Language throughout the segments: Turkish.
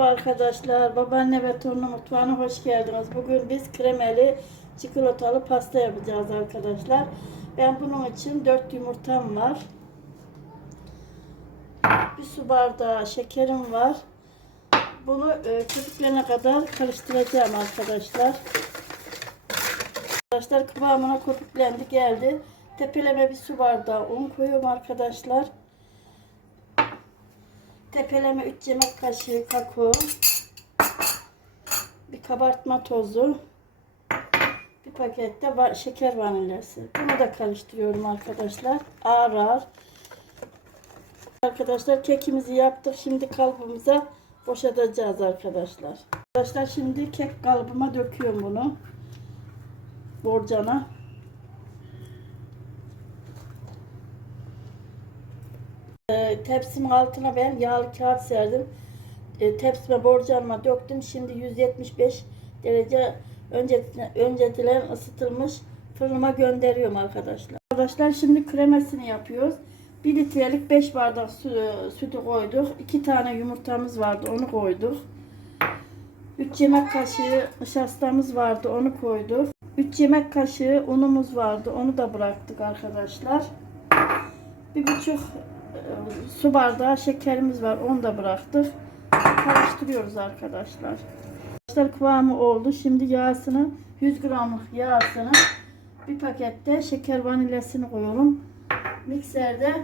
Arkadaşlar babaanne ve torunu mutfağına hoş geldiniz. Bugün biz kremeli çikolatalı pasta yapacağız arkadaşlar. Ben bunun için 4 yumurtam var. Bir su bardağı şekerim var. Bunu e, köpüklerine kadar karıştıracağım arkadaşlar. Arkadaşlar kıvamına köpüklendi geldi. Tepeleme bir su bardağı un koyuyorum arkadaşlar. Tepeleme 3 yemek kaşığı kakao. Bir kabartma tozu. Bir pakette şeker vanilyası. Bunu da karıştırıyorum arkadaşlar. Ağır ağır. Arkadaşlar kekimizi yaptık. Şimdi kalıbımıza boşaltacağız arkadaşlar. Arkadaşlar şimdi kek kalıbıma döküyorum bunu. Borcana. E, tepsimin altına ben yağlı kağıt serdim. E, tepsime borcamıma döktüm. Şimdi 175 derece önceden, önceden ısıtılmış fırınıma gönderiyorum arkadaşlar. Arkadaşlar şimdi kremesini yapıyoruz. 1 litrelik 5 bardak su, sütü koyduk. 2 tane yumurtamız vardı onu koyduk. 3 yemek kaşığı nişastamız vardı onu koyduk. 3 yemek kaşığı unumuz vardı onu da bıraktık arkadaşlar. Bir buçuk e, su bardağı şekerimiz var. Onu da bıraktık. Karıştırıyoruz arkadaşlar. Arkadaşlar kıvamı oldu. Şimdi yağsını 100 gramlık yağsını bir pakette şeker vanilyasını koyuyorum. Mikserde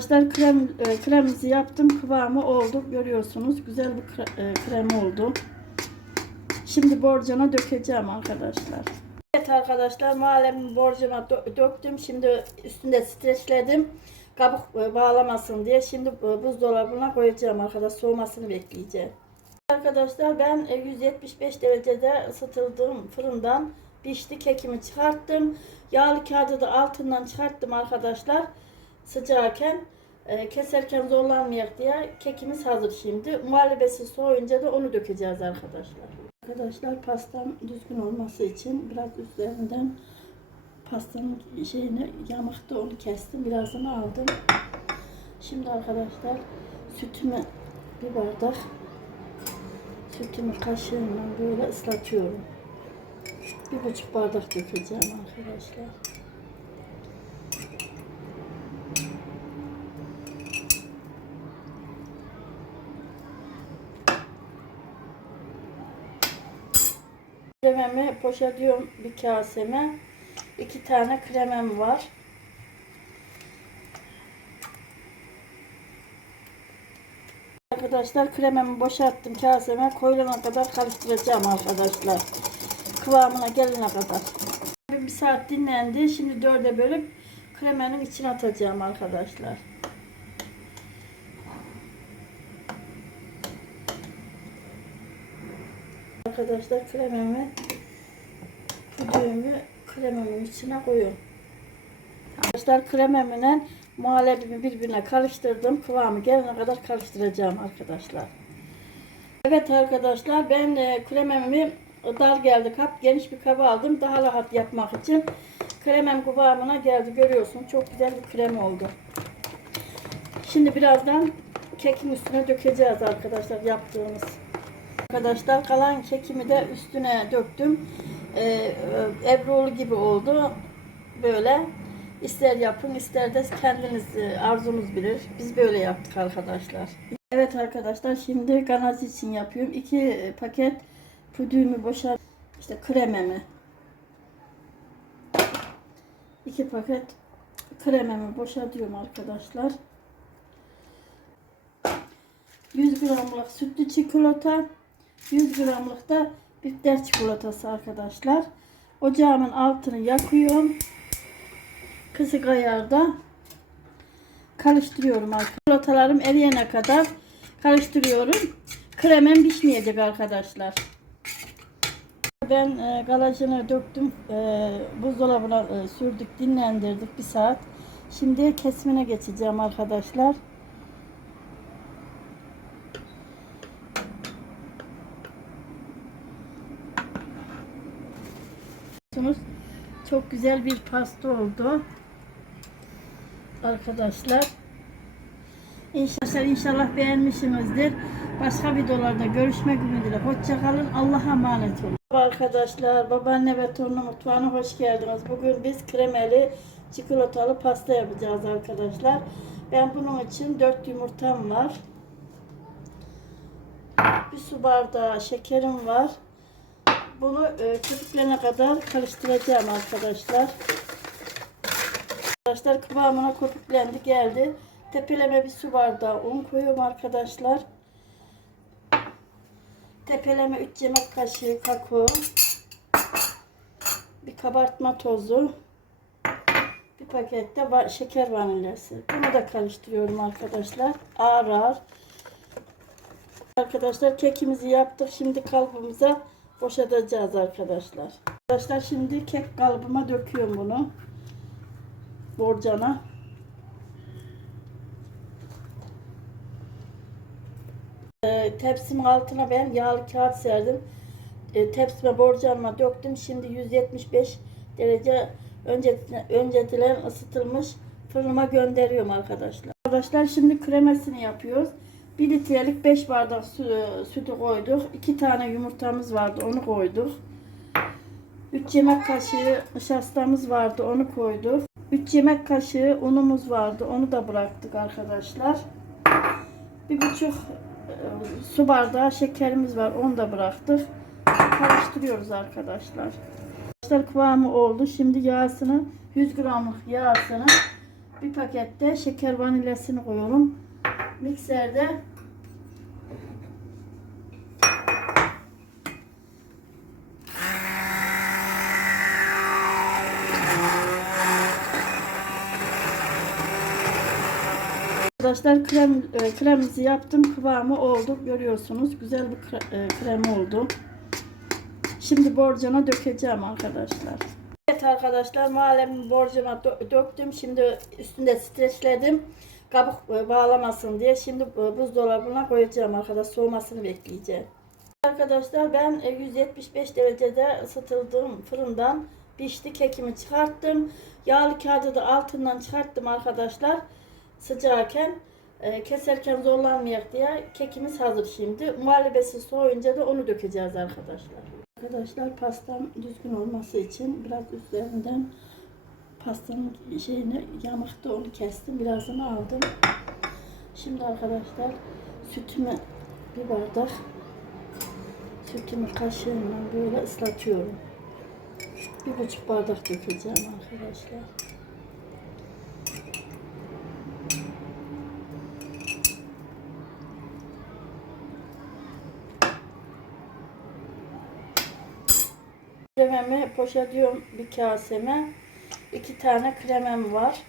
Arkadaşlar krem e, kremimizi yaptım. Kıvamı oldu. Görüyorsunuz. Güzel bir kre- e, krem oldu. Şimdi borcana dökeceğim arkadaşlar. Evet arkadaşlar malzemeyi borcama dö- döktüm. Şimdi üstünde streçledim. Kabuk e, bağlamasın diye. Şimdi e, buzdolabına koyacağım arkadaşlar. Soğumasını bekleyeceğim. Arkadaşlar ben e, 175 derecede ısıtıldığım fırından pişti kekimi çıkarttım. Yağlı kağıdı da altından çıkarttım arkadaşlar. Sıcakken e, keserken zorlanmayak diye kekimiz hazır şimdi. Muhallebesi soğuyunca da onu dökeceğiz arkadaşlar. Arkadaşlar pastam düzgün olması için biraz üzerinden pastanın şeyini yamakta onu kestim. Birazını aldım. Şimdi arkadaşlar sütümü bir bardak sütümü kaşığımla böyle ıslatıyorum. Bir buçuk bardak dökeceğim arkadaşlar. Krememi poşatıyorum bir kaseme. İki tane kremem var. Arkadaşlar krememi boşalttım kaseme. Koyulana kadar karıştıracağım arkadaşlar. Kıvamına gelene kadar. Bir saat dinlendi. Şimdi dörde bölüp kremenin içine atacağım arkadaşlar. Arkadaşlar krememi pudrumu krememin içine koyuyorum. Arkadaşlar kremimle muhallebimi birbirine karıştırdım. Kıvamı gelene kadar karıştıracağım arkadaşlar. Evet arkadaşlar ben e, krememi dar geldi kap geniş bir kaba aldım. Daha rahat yapmak için. Kremem kıvamına geldi görüyorsun. Çok güzel bir krem oldu. Şimdi birazdan kekin üstüne dökeceğiz arkadaşlar yaptığımız. Arkadaşlar kalan kekimi de üstüne döktüm. Ee, Ebrulu gibi oldu. Böyle ister yapın ister de kendiniz e, arzunuz bilir. Biz böyle yaptık arkadaşlar. Evet arkadaşlar şimdi ganaj için yapıyorum. İki paket pudrümü boşalt işte krememi. İki paket krememi boşaltıyorum arkadaşlar. 100 gramlık sütlü çikolata, 100 gramlık da bitter çikolatası arkadaşlar. Ocağımın altını yakıyorum. Kısık ayarda karıştırıyorum arkadaşlar. Çikolatalarım eriyene kadar karıştırıyorum. Kremem pişmeyecek arkadaşlar. Ben e, galajını döktüm. E, buzdolabına e, sürdük, dinlendirdik bir saat. Şimdi kesimine geçeceğim arkadaşlar. Görüyorsunuz. Çok güzel bir pasta oldu. Arkadaşlar. İnşallah, inşallah beğenmişsinizdir. Başka videolarda görüşmek ümidiyle. Hoşçakalın. Allah'a emanet olun. Arkadaşlar babaanne ve torunu mutfağına hoş geldiniz. Bugün biz kremeli çikolatalı pasta yapacağız arkadaşlar. Ben bunun için 4 yumurtam var. Bir su bardağı şekerim var. Bunu e, kadar karıştıracağım arkadaşlar. Arkadaşlar kıvamına köpüklendi geldi. Tepeleme bir su bardağı un koyuyorum arkadaşlar. Tepeleme 3 yemek kaşığı kakao. Bir kabartma tozu. Bir pakette şeker vanilyası. Bunu da karıştırıyorum arkadaşlar. Ağır ağır. Arkadaşlar kekimizi yaptık. Şimdi kalıbımıza boşaltacağız arkadaşlar. Arkadaşlar şimdi kek kalıbıma döküyorum bunu. Borcana. Ee, tepsimin altına ben yağlı kağıt serdim. Ee, tepsime borcamıma döktüm. Şimdi 175 derece önce önceden ısıtılmış fırınıma gönderiyorum arkadaşlar. Arkadaşlar şimdi kremesini yapıyoruz. 1 litrelik 5 bardak su, sütü koyduk. 2 tane yumurtamız vardı onu koyduk. 3 yemek kaşığı nişastamız vardı onu koyduk. 3 yemek kaşığı unumuz vardı onu da bıraktık arkadaşlar. Bir buçuk e, su bardağı şekerimiz var onu da bıraktık. Karıştırıyoruz arkadaşlar. Arkadaşlar kıvamı oldu. Şimdi yağsını 100 gramlık yağsını bir pakette şeker vanilyasını koyalım. Mikserde Arkadaşlar krem e, kremimizi yaptım. Kıvamı oldu. Görüyorsunuz. Güzel bir kre- e, krem oldu. Şimdi borcana dökeceğim arkadaşlar. Evet arkadaşlar malemi borcama dö- döktüm. Şimdi üstünde streçledim. Kabuk e, bağlamasın diye. Şimdi e, buzdolabına koyacağım arkadaşlar. Soğumasını bekleyeceğim. Arkadaşlar ben e, 175 derecede ısıtıldığım fırından pişti kekimi çıkarttım. Yağlı kağıdı da altından çıkarttım arkadaşlar. Sıcakken e, keserken zorlanmayak diye kekimiz hazır şimdi. Muhallebesi soğuyunca da onu dökeceğiz arkadaşlar. Arkadaşlar pastam düzgün olması için biraz üzerinden pastanın şeyini yamakta onu kestim. Birazını aldım. Şimdi arkadaşlar sütümü bir bardak sütümü kaşığımla böyle ıslatıyorum. Bir buçuk bardak dökeceğim arkadaşlar. Krememi poşetlüyorum bir kaseme. İki tane kremem var.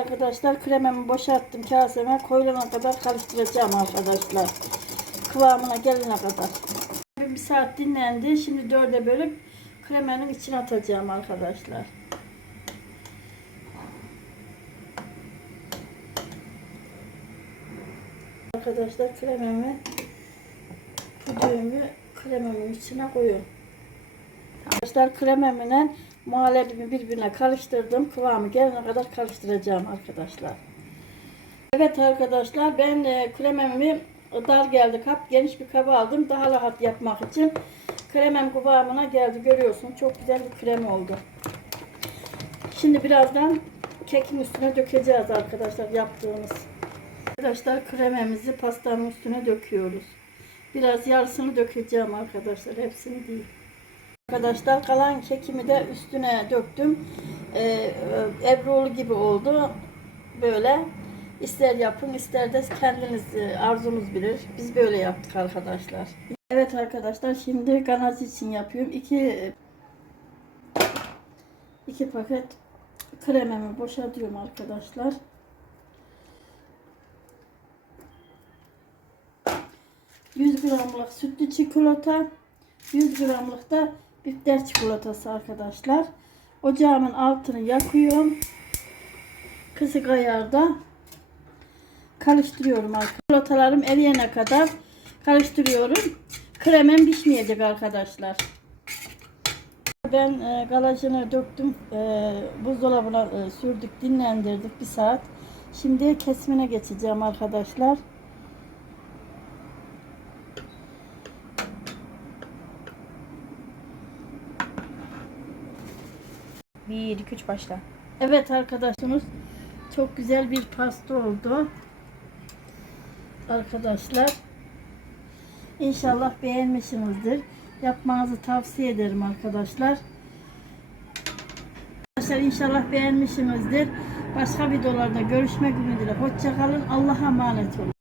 Arkadaşlar krememi boşalttım kaseme. Koyulana kadar karıştıracağım arkadaşlar. Kıvamına gelene kadar. Bir saat dinlendi. Şimdi dörde bölüp kremenin içine atacağım arkadaşlar. Arkadaşlar krememi pudrumu krememin içine koyuyorum. Arkadaşlar kremimle muhallebimi birbirine karıştırdım. Kıvamı gelene kadar karıştıracağım arkadaşlar. Evet arkadaşlar ben e, krememi dar geldi kap geniş bir kaba aldım. Daha rahat yapmak için. Kremem kıvamına geldi görüyorsun. Çok güzel bir krem oldu. Şimdi birazdan kekin üstüne dökeceğiz arkadaşlar yaptığımız. Arkadaşlar krememizi pastanın üstüne döküyoruz. Biraz yarısını dökeceğim arkadaşlar. Hepsini değil. Arkadaşlar kalan kekimi de üstüne döktüm. Ee, Ebrolu gibi oldu. Böyle. İster yapın ister de kendiniz e, arzunuz bilir. Biz böyle yaptık arkadaşlar. Evet arkadaşlar şimdi ganaj için yapıyorum. İki iki paket krememi boşaltıyorum arkadaşlar. 100 gramlık sütlü çikolata, 100 gramlık da bitter çikolatası arkadaşlar. Ocağımın altını yakıyorum. Kısık ayarda karıştırıyorum arkadaşlar. Çikolatalarım eriyene kadar karıştırıyorum. Kremem pişmeyecek arkadaşlar. Ben e, galajını döktüm. E, buzdolabına e, sürdük, dinlendirdik bir saat. Şimdi kesmine geçeceğim arkadaşlar. Bir, iki, üç başla. Evet arkadaşımız çok güzel bir pasta oldu. Arkadaşlar İnşallah beğenmişsinizdir. Yapmanızı tavsiye ederim arkadaşlar. Arkadaşlar inşallah beğenmişsinizdir. Başka videolarda görüşmek ümidiyle. Hoşçakalın. Allah'a emanet olun.